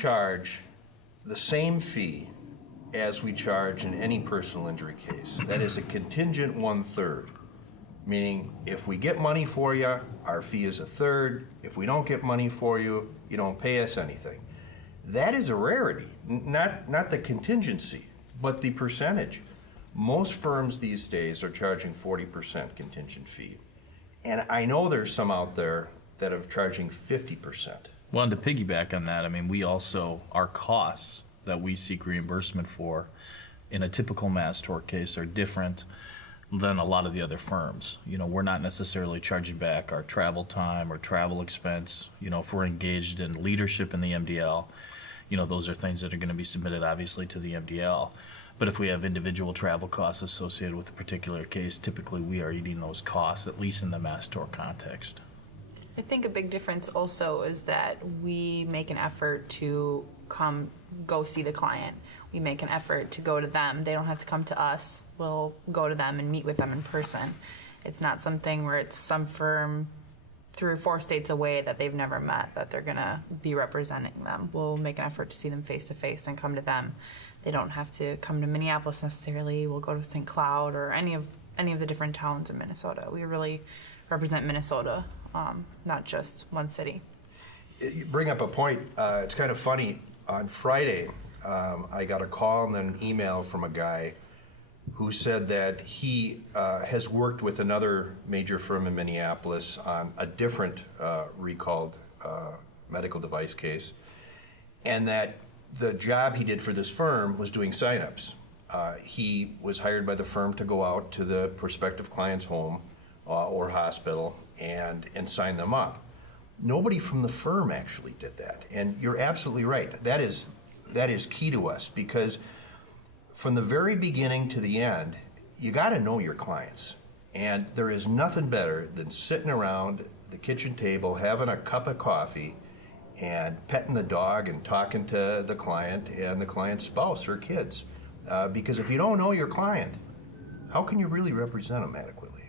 charge the same fee as we charge in any personal injury case. That is a contingent 1/3, meaning if we get money for you, our fee is 1/3. If we don't get money for you, you don't pay us anything. That is a rarity, not the contingency, but the percentage. Most firms these days are charging 40% contingent fee. And I know there's some out there that are charging 50%. Well, and to piggyback on that, I mean, we also, our costs that we seek reimbursement for in a typical mass tort case are different than a lot of the other firms. You know, we're not necessarily charging back our travel time or travel expense. You know, if we're engaged in leadership in the MDL, you know, those are things that are going to be submitted obviously to the MDL. But if we have individual travel costs associated with a particular case, typically we are eating those costs, at least in the mass tort context. I think a big difference also is that we make an effort to go see the client. We make an effort to go to them. They don't have to come to us. We'll go to them and meet with them in person. It's not something where it's some firm 3 or 4 states away that they've never met that they're going to be representing them. We'll make an effort to see them face to face and come to them. They don't have to come to Minneapolis necessarily. We'll go to St. Cloud or any of the different towns in Minnesota. We really represent Minnesota, not just one city. You bring up a point. It's kind of funny. On Friday, I got a call and then an email from a guy who said that he has worked with another major firm in Minneapolis on a different recalled medical device case, and that the job he did for this firm was doing sign-ups. He was hired by the firm to go out to the prospective client's home or hospital and sign them up. Nobody from the firm actually did that, and you're absolutely right. That is key to us, because from the very beginning to the end, you got to know your clients, and there is nothing better than sitting around the kitchen table having a cup of coffee and petting the dog and talking to the client and the client's spouse or kids, because if you don't know your client, how can you really represent them adequately?